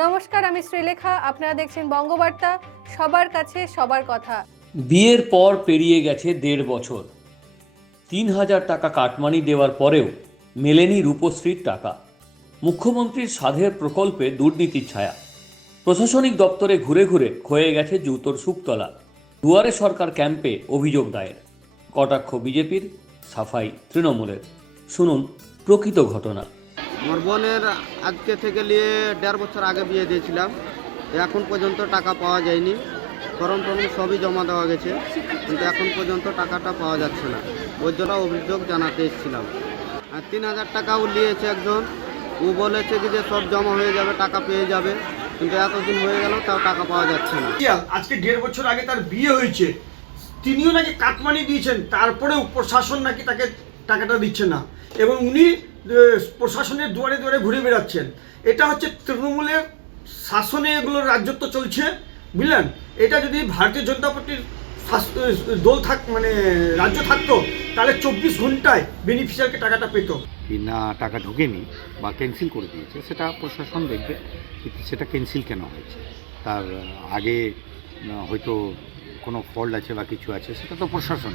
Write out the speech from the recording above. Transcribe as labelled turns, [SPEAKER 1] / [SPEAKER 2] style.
[SPEAKER 1] নমস্কার, আমি শ্রীলেখা। আপনারা দেখছেন বঙ্গবার্তা। সবার কাছে সবার কথা।
[SPEAKER 2] বিয়ের পর পেরিয়ে গেছে দেড় বছর। তিন হাজার টাকা কাটমানি দেওয়ার পরেও মেলেনি রূপশ্রীর টাকা। মুখ্যমন্ত্রীর সাধের প্রকল্পে দুর্নীতির ছায়া। প্রশাসনিক দপ্তরে ঘুরে ঘুরে ক্ষয়ে গেছে জুতোর সুকতলা দুয়ারে সরকার ক্যাম্পে অভিযোগ দায়ের। কটাক্ষ বিজেপির, সাফাই তৃণমূলের। শুনুন প্রকৃত ঘটনা।
[SPEAKER 3] আমার বোনের আজকে থেকে নিয়ে দেড় বছর আগে বিয়ে দিয়েছিলাম। এখন পর্যন্ত টাকা পাওয়া যায়নি। ফর্ম টর্ম সবই জমা দেওয়া গেছে। কিন্তু এখন পর্যন্ত টাকাটা পাওয়া যাচ্ছে না। ওই জন্য অভিযোগ জানাতে এসেছিলাম। আর তিন হাজার টাকাও নিয়েছে একজন। ও বলেছে কি যে সব জমা হয়ে যাবে, টাকা পেয়ে যাবে। কিন্তু এতদিন হয়ে গেল, তাও টাকা পাওয়া যাচ্ছে না।
[SPEAKER 4] আজকে দেড় বছর আগে তার বিয়ে হয়েছে। তিনিও নাকি কাটমানি দিয়েছেন। তারপরেও প্রশাসন নাকি তাকে টাকাটা দিচ্ছে না। এবং উনি প্রশাসনের দুয়ারে দুয়ারে ঘুরে বেড়াচ্ছেন। এটা হচ্ছে তৃণমূলের শাসনে এগুলোর রাজ্যত্ব চলছে, বুঝলেন? এটা যদি ভারতীয় জনতা পার্টির দল থাক মানে রাজ্য থাকতো, তাহলে চব্বিশ ঘন্টায় বেনিফিশিয়ারকে টাকাটা পেতো।
[SPEAKER 5] কি না টাকা ঢোকেনি বা ক্যান্সেল করে দিয়েছে, সেটা প্রশাসন দেখবে সেটা ক্যান্সেল কেন হয়েছে। তার আগে হয়তো কোনো ফল্ট আছে বা কিছু আছে, সেটা তো প্রশাসন।